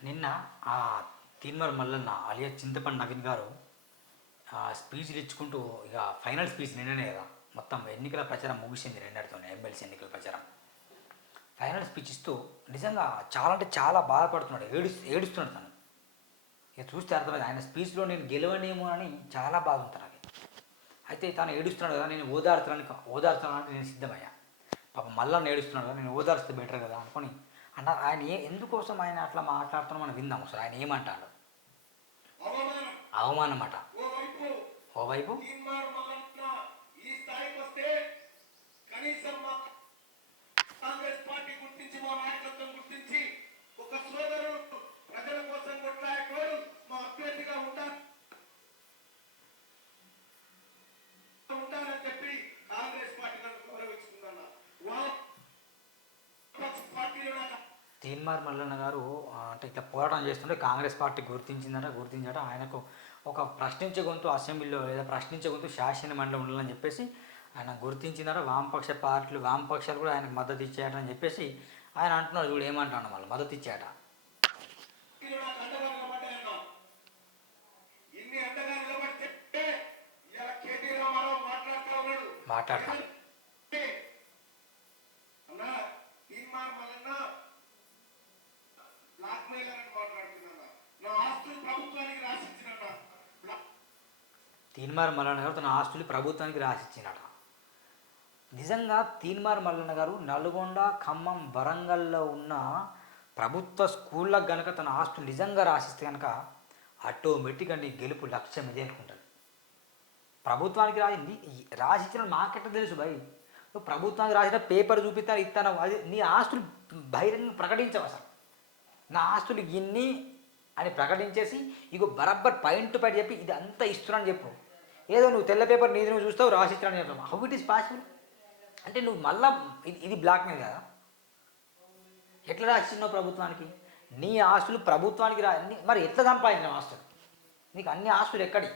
నిన్న ఆ తీన్మర్ మల్లన్న అలియా చింతపండి నవీన్ గారు ఆ స్పీచ్లు ఇచ్చుకుంటూ ఇక ఫైనల్ స్పీచ్ నిన్ననే కదా మొత్తం ఎన్నికల ప్రచారం ముగిసింది నిన్నటితోనే ఎమ్మెల్సీ ఎన్నికల ప్రచారం. ఫైనల్ స్పీచ్ ఇస్తూ నిజంగా చాలా అంటే చాలా బాధపడుతున్నాడు ఏడు ఏడుస్తున్నాడు తను. ఇక చూస్తే అర్థమైంది ఆయన స్పీచ్లో నేను గెలవనేమో అని చాలా బాధ ఉంటాను నాకు అయితే తాను ఏడుస్తున్నాడు కదా నేను ఓదార్చడానికి ఓదార్చడానికి నేను సిద్ధమయ్యా. పాప మళ్ళా ఏడుస్తున్నాడు కదా నేను ఓదార్స్తే బెటర్ కదా అనుకొని అన్న ఆయన ఏ ఎందుకోసం ఆయన అట్లా మాట్లాడుతున్నాం మనం విందాం ఒకసారి. ఆయన ఏమంటాడు? అవమానం అవమానం అట ఓవైపు? కనీసం మా కాంగ్రెస్ పార్టీ గుర్తించి మా నాయకత్వం గుర్తించి ఒక సోదరుడు ప్రజల కోసం కొట్లాడేటోడు మా అభ్యర్థిగా ఉంటా ఉంటానని చెప్పి కాంగ్రెస్ పార్టీ నన్ను గౌరవించుకుందన్న వాళ్ళ పార్టీలో నాకు తీన్మార్ మల్లన్న గారు అంటే ఇట్లా పోరాటం చేస్తుంటే కాంగ్రెస్ పార్టీ గుర్తించిందట గుర్తించట. ఆయనకు ఒక ప్రశ్నించే గొంతు అసెంబ్లీలో లేదా ప్రశ్నించే గొంతు శాసన మండలి ఉండాలని చెప్పేసి ఆయన గుర్తించిందట. వామపక్ష పార్టీలు వామపక్షాలు కూడా ఆయనకు మద్దతు ఇచ్చాయటని చెప్పేసి ఆయన అంటున్నాడు చూడు ఏమంటాను వాళ్ళు మద్దతు ఇచ్చాట మాట్లాడతాను నాకు అండగా నిలబడ్డాయన్న ఇన్ని అండగా నిలబడితే ఇలా కేటీ రామారావు మాట్లాడుతూ ఉన్నాడు మాట్లాడతాను అన్నా తీర్మానం వలన బ్లాక్ మెయిల్ అని మాట్లాడుతున్నా నా ఆస్తులు ప్రభుత్వానికి రాసిచ్చినన్నా బ్లాక్ తీన్మార్ మల్లన్న గారు తన ఆస్తులు ప్రభుత్వానికి రాసిచ్చినట. నిజంగా తీన్మార్ మల్లన్న గారు నల్గొండ ఖమ్మం వరంగల్లో ఉన్న ప్రభుత్వ స్కూళ్ళకు గనక తన ఆస్తులు నిజంగా రాసిస్తే కనుక ఆటోమేటిక్గా నీ గెలుపు లక్ష్యం ఇదే అనుకుంటుంది ప్రభుత్వానికి రాసి రాసిచ్చిన మాకెట్ట తెలుసు భయ్? నువ్వు ప్రభుత్వానికి రాసిన పేపర్ చూపిస్తాను ఇస్తాను అది నీ ఆస్తులు బహిరంగ ప్రకటించవు అసలు. నా ఆస్తులు ఇన్ని అని ప్రకటించేసి ఇగో బరబ్బర్ పాయింట్ పై చెప్పి ఇది అంతా ఇస్తున్నాను చెప్పు. ఏదో నువ్వు తెల్ల పేపర్ నీది నువ్వు చూస్తావు రాసిస్తాను చెప్పావు హౌ ఇట్ ఈస్ పాసిబుల్ అంటే నువ్వు మళ్ళా ఇది ఇది బ్లాక్ మెయిల్ కదా? ఎట్లా రాసిస్తున్నావు ప్రభుత్వానికి? నీ ఆస్తులు ప్రభుత్వానికి రా మరి ఎట్లా సంపాదించిన ఆస్తులు? నీకు అన్ని ఆస్తులు ఎక్కడి?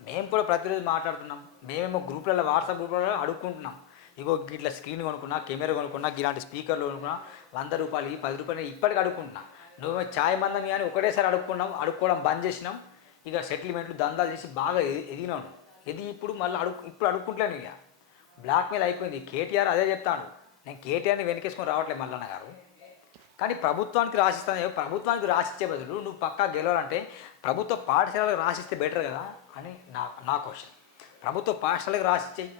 మేము కూడా ప్రతిరోజు మాట్లాడుతున్నాం. మేమేమో గ్రూప్లలో వాట్సాప్ గ్రూప్లలో అడుక్కుంటున్నాం. ఇగో ఇట్లా స్క్రీన్ కొనుక్కున్నా కెమెరా కొనుక్కున్నా ఇలాంటి స్పీకర్లు కొనుక్కున్నా వంద రూపాయలు ఈ పది రూపాయలు ఇప్పటికి అడుక్కుంటున్నా. నువ్వు ఛాయ్ మందం కానీ ఒకటేసారి అడుక్కున్నాం అడుక్కోవడం బంద్ చేసినాం. ఇక సెటిల్మెంట్లు దందాలు చేసి బాగా ఎదిగినాను ఎది ఇప్పుడు మళ్ళీ అడుగు ఇప్పుడు అడుక్కుంటలేను ఇక. బ్లాక్మెయిల్ అయిపోయింది. కేటీఆర్ అదే చెప్తాను నేను కేటీఆర్ని వెనకేసుకొని రావట్లేదు మల్లన్న గారు. కానీ ప్రభుత్వానికి రాసిస్తాను ప్రభుత్వానికి రాసిచ్చే బదులు నువ్వు పక్కా గెలవాలంటే ప్రభుత్వ పాఠశాలకు రాసిస్తే బెటర్ కదా అని నా నా క్వశ్చన్ ప్రభుత్వ పాఠశాలకు రాసిచ్చేయి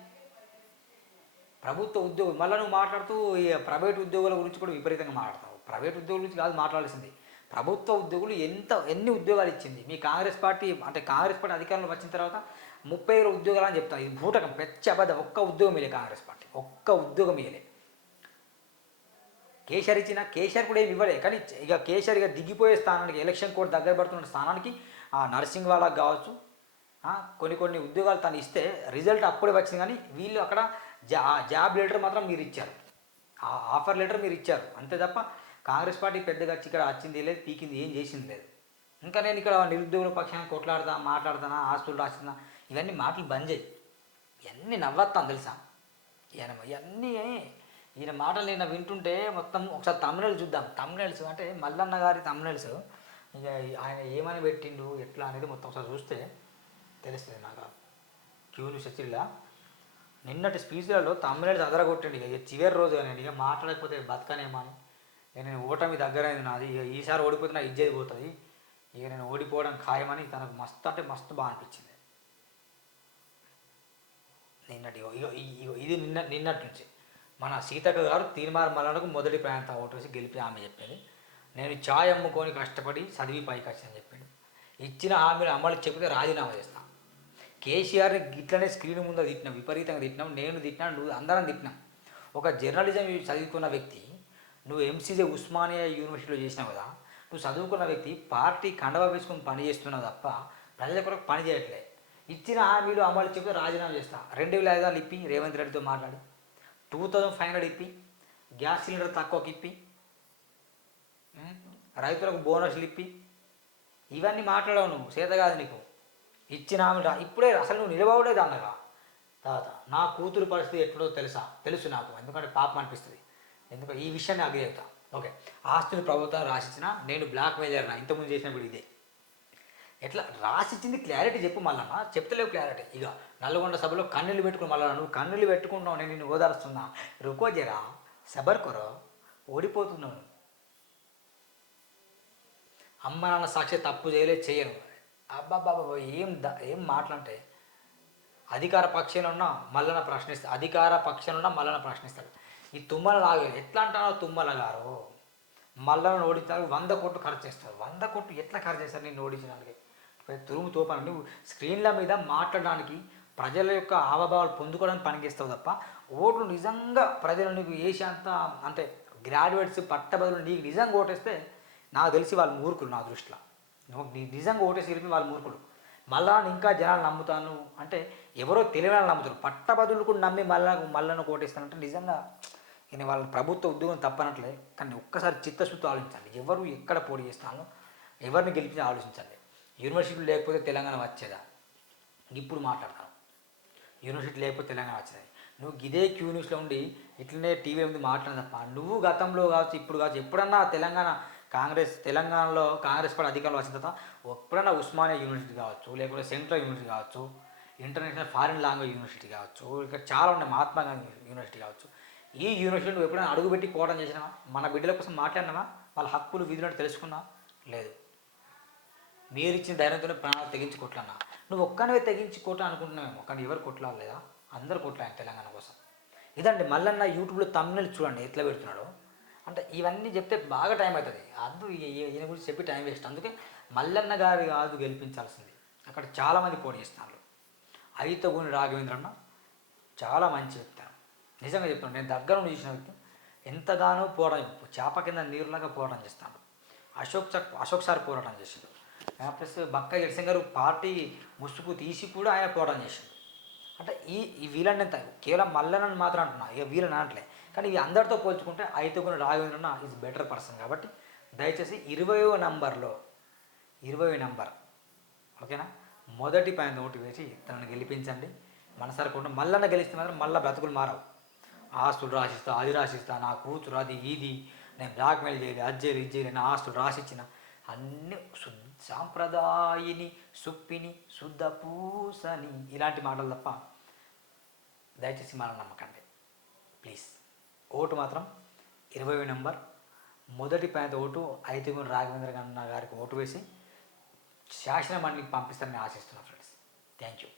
ప్రభుత్వ ఉద్యోగం మళ్ళీ నువ్వు మాట్లాడుతూ ప్రైవేట్ ఉద్యోగుల గురించి కూడా విపరీతంగా మాట్లాడతావు. ప్రైవేట్ ఉద్యోగుల గురించి కాదు మాట్లాడాల్సింది. ప్రభుత్వ ఉద్యోగులు ఎంత ఎన్ని ఉద్యోగాలు ఇచ్చింది? మీ కాంగ్రెస్ పార్టీ అంటే కాంగ్రెస్ పార్టీ అధికారంలో వచ్చిన తర్వాత ముప్పై వేల ఉద్యోగాలు అని చెప్తారు. ఇది భూటకం పెచ్చ అబద్ధం. ఒక్క ఉద్యోగం ఇలే కాంగ్రెస్ పార్టీ. ఒక్క ఉద్యోగం ఇయలే కేసీఆర్ ఇచ్చిన కేసీఆర్ కూడా ఏమి ఇవ్వలే. కానీ ఇక కేసీఆర్ ఇక దిగిపోయే స్థానానికి ఎలక్షన్ కోడ్ దగ్గర పడుతున్న స్థానానికి ఆ నర్సింగ్ వాళ్ళకి కావచ్చు కొన్ని కొన్ని ఉద్యోగాలు తను ఇస్తే రిజల్ట్ అప్పుడే వచ్చింది. కానీ వీళ్ళు అక్కడ జా జాబ్ లెటర్ మాత్రం మీరు ఇచ్చారు. ఆ ఆఫర్ లెటర్ మీరు ఇచ్చారు. అంతే తప్ప కాంగ్రెస్ పార్టీ పెద్దగా వచ్చి ఇక్కడ వచ్చింది లేదు పీకింది ఏం చేసింది లేదు. ఇంకా నేను ఇక్కడ నిరుద్యోగుల పక్షాన్ని కొట్లాడదా మాట్లాడతానా ఆస్తులు రాసిందా ఇవన్నీ మాటలు బంద్ చేయి ఇవన్నీ నవ్వత్తాను తెలుసా? ఈయన ఇవన్నీ ఈయన మాటలు నేను వింటుంటే మొత్తం ఒకసారి తమిళలు చూద్దాం. తమిళల్స్ అంటే మల్లన్న గారి తమిళల్స్ ఇక ఆయన ఏమని పెట్టిండు ఎట్లా అనేది మొత్తం ఒకసారి చూస్తే తెలుస్తుంది నాకు. క్యూలు చచ్చిల్లా నిన్నటి స్పీచ్లలో తమిళనాడు అదరగొట్టండి ఇక. చివరి రోజు కానీ ఇక మాట్లాడకపోతే బతకనేమో అని. నేను ఓటమి దగ్గరైంది నాది. ఇక ఈసారి ఓడిపోతే నా పోతుంది. ఇక నేను ఓడిపోవడం ఖాయమని తనకు మస్తు అంటే మస్తు బాగా అనిపించింది. నిన్నటి ఇగో ఈ- ఇగో ఇది నిన్న నిన్నటి నుంచి. మన సీతక్క గారు తీర్మార్ మల్లనకు మొదటి ప్రాంతం ఓటేసి గెలిపి ఆమె చెప్పింది. నేను ఛాయ్ అమ్ముకొని కష్టపడి చదివి పైకి వచ్చాను చెప్పింది. ఇచ్చిన హామీలు అమలు చెప్తే రాజీనామా చేస్తాను కేసీఆర్ని గిట్లనే స్క్రీన్ ముందు తిట్టినాం విపరీతంగా తిట్టినాం నేను తిట్టినా నువ్వు అందరం తిట్టినాం. ఒక జర్నలిజం చదువుకున్న వ్యక్తి నువ్వు ఎంసీజే ఉస్మానియా యూనివర్సిటీలో చేసినావు కదా నువ్వు చదువుకున్న వ్యక్తి పార్టీ కండవ వేసుకుని పని చేస్తున్నావు తప్ప ప్రజల కొరకు పని చేయట్లే. ఇచ్చిన హామీలు అమలు చెప్తే రాజీనామా చేస్తా. రెండు వేల ఐదు వందలు ఇప్పి రేవంత్ రెడ్డితో మాట్లాడి. టూ థౌజండ్ ఫైవ్ హండ్రెడ్ ఇప్పి గ్యాస్ సిలిండర్ తక్కువకి ఇప్పి రైతులకు బోనస్లు ఇప్పి ఇవన్నీ మాట్లాడవు నువ్వు చేత కాదు నీకు. ఇచ్చిన హామీ రా. ఇప్పుడే అసలు నువ్వు నిలబడలేదు అన్నగా తర్వాత నా కూతురు పరిస్థితి ఎప్పుడో తెలుసా? తెలుసు నాకు ఎందుకంటే పాపం అనిపిస్తుంది. ఎందుకు ఈ విషయాన్ని అగ్రి అవుతా ఓకే ఆస్తులు ప్రభుత్వం రాసిచ్చిన నేను బ్లాక్ మెయిల్ చేయాలి ఇంతకుముందు చేసిన వీడు ఇదే. ఎట్లా? రాసిచ్చింది క్లారిటీ చెప్పు మళ్ళా చెప్తలేవు క్లారిటీ ఇక నల్గొండ సభలో కన్నులు పెట్టుకుని మళ్ళా నువ్వు కన్నులు పెట్టుకుంటావు నేను నిన్ను ఓదారుస్తున్నా. రుకో జరా సబర్ ఓడిపోతున్నావు. అమ్మ నాన్న సాక్షి తప్పు చేయలే చేయను. అబ్బాబాబా ఏం ద ఏం మాటలంటే అధికార పక్షంలో ఉన్నా మల్లన ప్రశ్నిస్తాడు అధికార పక్షంలో ఉన్నా మల్లన ప్రశ్నిస్తాడు. ఈ తుమ్మల లాగే ఎట్లా అంటారో తుమ్మల గారు? మల్లలను ఓడించాలి వంద కోట్లు ఖర్చు చేస్తారు. వంద కోట్లు ఎట్లా ఖర్చు చేస్తారు నేను ఓడించడానికి? తురుము తోపనండి స్క్రీన్ల మీద మాట్లాడడానికి ప్రజల యొక్క హావభావాలు పొందుకోవడానికి పనికిస్తావు తప్ప ఓట్లు నిజంగా ప్రజలు నీకు వేసి అంత అంటే గ్రాడ్యుయేట్స్ పట్టబదులు నీకు నిజంగా ఓటేస్తే నాకు తెలిసి వాళ్ళు మూర్ఖులు నా దృష్టిలో. నువ్వు నిజంగా ఓటేసి గెలిపి వాళ్ళు మూర్ఖులు. మళ్ళా ఇంకా జనాలు నమ్ముతాను. అంటే ఎవరో తెలియని నమ్ముతారు. నమ్ముతారు పట్టబదులకు నమ్మి మళ్ళా మళ్ళను కోటేస్తానంటే నిజంగా నేను వాళ్ళ ప్రభుత్వ ఉద్యోగం తప్పనట్లే కానీ ఒక్కసారి చిత్తశుద్ధి ఆలోచించండి ఎవరు ఎక్కడ పోటీ చేస్తానో ఎవరిని గెలిపించి ఆలోచించండి యూనివర్సిటీ లేకపోతే తెలంగాణ వచ్చేదా? ఇప్పుడు మాట్లాడతాను. యూనివర్సిటీ లేకపోతే తెలంగాణ వచ్చేది? నువ్వు ఇదే క్యూ న్యూస్లో ఉండి ఇట్లనే టీవీ ముందు మాట్లాడిన తప్ప నువ్వు గతంలో కావచ్చు ఇప్పుడు కావచ్చు ఎప్పుడన్నా తెలంగాణ కాంగ్రెస్ తెలంగాణలో కాంగ్రెస్ పార్టీ అధికారంలో వచ్చిన తర్వాత ఎప్పుడన్నా ఉస్మానియా యూనివర్సిటీ కావచ్చు లేకపోతే సెంట్రల్ యూనివర్సిటీ కావచ్చు ఇంటర్నేషనల్ ఫారిన్ లాంగ్వేజ్ యూనివర్సిటీ కావచ్చు ఇక్కడ చాలా ఉన్నాయి మహాత్మా గాంధీ యూనివర్సిటీ కావచ్చు ఈ యూనివర్సిటీ నువ్వు ఎప్పుడైనా అడుగుపెట్టి పోవడం చేసినావా? మన బిడ్డల కోసం మాట్లాడినావా? వాళ్ళ హక్కులు విధులను తెలుసుకున్నా లేదు. మీరు ఇచ్చిన ధైర్యంతోనే ప్రాణాలు తెగించుకోట్లన్నా. నువ్వు ఒక్కనివే తెగించి కొట్ల అనుకుంటున్నావేమో కానీ ఎవరు కొట్లాలి లేదా? అందరు కొట్లాలి తెలంగాణ కోసం. ఇదండి మళ్ళన్న యూట్యూబ్లో తమిళ చూడండి ఎట్లా పెడుతున్నాడు. అంటే ఇవన్నీ చెప్తే బాగా టైం అవుతుంది. అద్దు ఈయన గురించి చెప్పి టైం వేస్ట్ అందుకే మల్లన్న గారి కాదు గెలిపించాల్సింది. అక్కడ చాలామంది పోటీ చేస్తున్నారు. అయితగుని రాఘవేంద్రన్న చాలా మంచి వ్యక్తి నిజంగా చెప్తున్నాను నేను దగ్గర నుండి చూసిన వ్యక్తి ఎంతగానో పోరాటం చేప కింద నీరులాగా పోరాటం చేస్తాడు. అశోక్ సార్ అశోక్ సార్ పోరాటం చేసిండు ప్లస్ బక్క ఎడ్సింగ్ గారు పార్టీ ముసుగు తీసి కూడా ఆయన పోరాటం చేసిండు అంటే ఈ ఈ వీళ్ళని నేను కేవలం మల్లనని మాత్రం అంటున్నా ఇక వీళ్ళని అనట్లే. కానీ ఇవి అందరితో పోల్చుకుంటే ఐదుగురు రాఘవేంద్రన్న ఈజ్ బెటర్ పర్సన్ కాబట్టి దయచేసి ఇరవయో నంబర్లో ఇరవై నంబర్ ఓకేనా? మొదటి పైన ఓటు వేసి తనను గెలిపించండి. మనసారి కూడా మల్లన్న గెలిస్తే మాత్రం మళ్ళీ బ్రతుకులు మారవు. ఆస్తులు రాసిస్తా అది రాసిస్తా నా కూతురు అది ఇది. నేను బ్లాక్మెయిల్ చేయలే అది చేయలేదు ఇది చేయలే నా ఆస్తులు రాసిచ్చిన. అన్ని శుద్ధ సాంప్రదాయిని సుప్పిని శుద్ధ పూసని ఇలాంటి మాటలు తప్ప దయచేసి మన నమ్మకండి. ప్లీజ్. ఓటు మాత్రం ఇరవై నెంబర్. మొదటి పైన ఓటు ఐదుగురు రాఘవేంద్ర గన్న గారికి ఓటు వేసి శాసన మండలికి పంపిస్తారని ఆశిస్తున్నాను ఫ్రెండ్స్. Thank you.